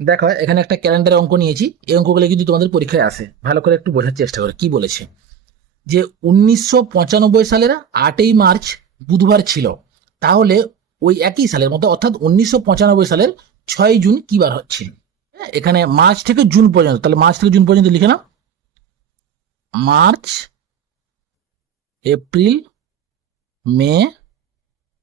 দেখো এখানে একটা ক্যালেন্ডারের অঙ্ক নিয়েছি। এই অঙ্কগুলো কিন্তু তোমাদের পরীক্ষায় আসে ভালো করে একটু বোঝার চেষ্টা করে কি বলেছে? যে উনিশশো পঁচানব্বই সালের আটই মার্চ বুধবার ছিল। তাহলে ওই একই সালের মতো অর্থাৎ উনিশশো পঁচানব্বই সালের ছয় জুন কি বার হচ্ছিল হ্যাঁ, এখানে মার্চ থেকে জুন পর্যন্ত তাহলে মার্চ থেকে জুন পর্যন্ত লিখে নাও। মার্চ এপ্রিল মে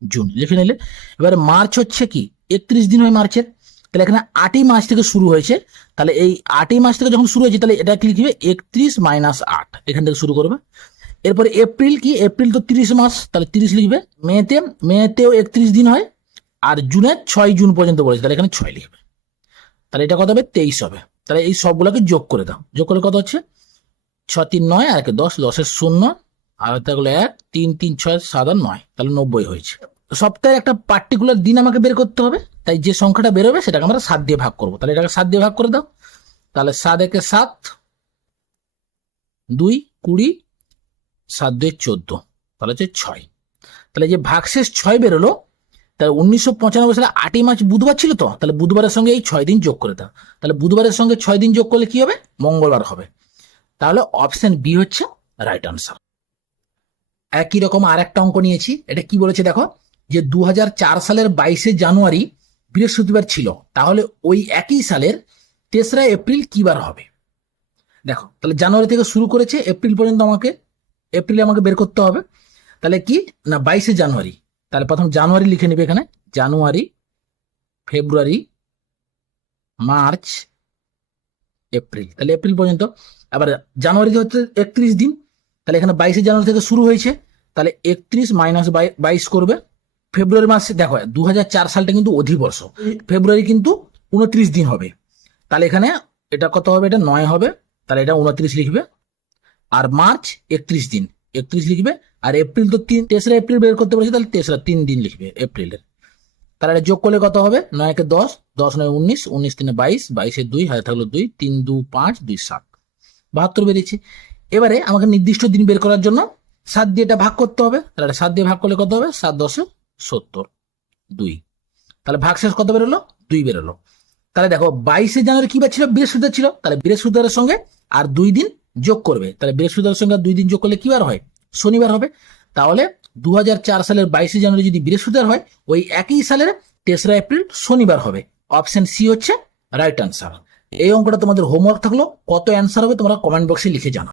জুন লিখে নিলে। এবারে মার্চ হচ্ছে কি? একত্রিশ দিন হয় মার্চের। তাহলে এখানে আটই মাস থেকে শুরু হয়েছে। তাহলে এই আটই মাস থেকে যখন শুরু হয়েছে, তাহলে এটা কি লিখবে? একত্রিশ মাইনাস আট। এখান থেকে শুরু করবে। এরপরে এপ্রিল কি? এপ্রিল তো তিরিশ মাস। তাহলে তিরিশ লিখবে। মেতে, মেতেও একত্রিশ দিন হয়। আর জুনে ছয় জুন পর্যন্ত বলেছে। তাহলে এখানে ছয় লিখবে। তাহলে এটা কত হবে? তেইশ হবে। তাহলে এই সবগুলোকে যোগ করে দাও। যোগ করে কত হচ্ছে? ছ তিন, নয় আর একে দশ। দশের শূন্য। আর থাকল এক, তিন তিন, ছয়, সাত আর নয়। তাহলে নব্বই হয়েছে। সপ্তাহের একটা পার্টিকুলার দিন আমাকে বের করতে হবে, তাই যে সংখ্যাটা বেরোবে সেটাকে আমরা সাত দিয়ে ভাগ করব। তাহলে এটাকে সাত দিয়ে ভাগ করে দাও। তাহলে সাত একে সাত, দুই, কুড়ি, সাত দুই চোদ্দ, তাহলে হচ্ছে ছয়। তাহলে যে ভাগশেষ ছয় বেরোলো, তাহলে উনিশশো পঁচানব্বই সালে আটই মার্চ বুধবার ছিল তো, তাহলে বুধবারের সঙ্গে এই ছয় দিন যোগ করে দাও। তাহলে বুধবারের সঙ্গে ছয় দিন যোগ করলে কি হবে? মঙ্গলবার হবে। তাহলে অপশন বি হচ্ছে রাইট আনসার একই রকম আর একটা অঙ্ক নিয়েছি, এটা কি বলেছে দেখো? যে দু হাজার চার সালের বাইশে জানুয়ারি বৃহস্পতিবার ছিল, তাহলে ওই একই সালের তেসরা এপ্রিল কি বার হবে? দেখো, তাহলে জানুয়ারি থেকে শুরু করেছে এপ্রিল পর্যন্ত আমাকে, এপ্রিলে আমাকে বের করতে হবে। তাহলে কি? না, বাইশে জানুয়ারি। তাহলে প্রথম জানুয়ারি লিখে নেবে এখানে। January, February, March, April. তাহলে এপ্রিল পর্যন্ত। আবার জানুয়ারি হচ্ছে একত্রিশ দিন। তাহলে এখানে বাইশে জানুয়ারি থেকে শুরু হয়েছে। তাহলে একত্রিশ মাইনাস বাইশ করবে। ফেব্রুয়ারি মাসে, দেখো দু হাজার চার সালটা কিন্তু অধিবর্ষ ফেব্রুয়ারি কিন্তু উনত্রিশ দিন হবে। তাহলে এখানে এটা কত হবে? এটা নয় হবে। তাহলে এটা উনত্রিশ লিখবে। আর মার্চ একত্রিশ দিন। একত্রিশ লিখবে। আর এপ্রিল তো তিন তেসরা এপ্রিল বের করতে পারছি, তাহলে তেসরা তিন দিন লিখবে এপ্রিলের। তাহলে এটা যোগ করলে কত হবে? নয় নয়কে দশ। দশ নয় উনিশ। উনিশ তিনে বাইশ। বাইশে দুই। হাতে থাকল দুই। তিন দু পাঁচ, দুই সাত। বাহাত্তর বেরিয়েছে। এবারে আমাকে নির্দিষ্ট দিন বের করার জন্য সাত দিয়ে এটা ভাগ করতে হবে। তাহলে সাত দিয়ে ভাগ করলে কত হবে? সাত দশে সত্তর, দুই। তাহলে ভাগ শেষ কত বেরোলো? দুই বেরোলো। তাহলে দেখো, বাইশে জানুয়ারি কি বার ছিল বৃহস্পতিবার ছিল। তাহলে বৃহস্পতিবারের সঙ্গে আর দুই দিন যোগ করবে। তাহলে বৃহস্পতিবারের সঙ্গে দুই দিন যোগ করলে কি বার হয়? শনিবার হবে। তাহলে দু হাজার চার সালের বাইশে জানুয়ারি যদি বৃহস্পতিবার হয়, ওই একই সালের তেসরা এপ্রিল শনিবার হবে। অপশন সি হচ্ছে রাইট আনসার এই অঙ্কটা তোমাদের হোমওয়ার্ক থাকল। কত অ্যান্সার হবে তোমরা কমেন্ট বক্সে লিখে জানাও।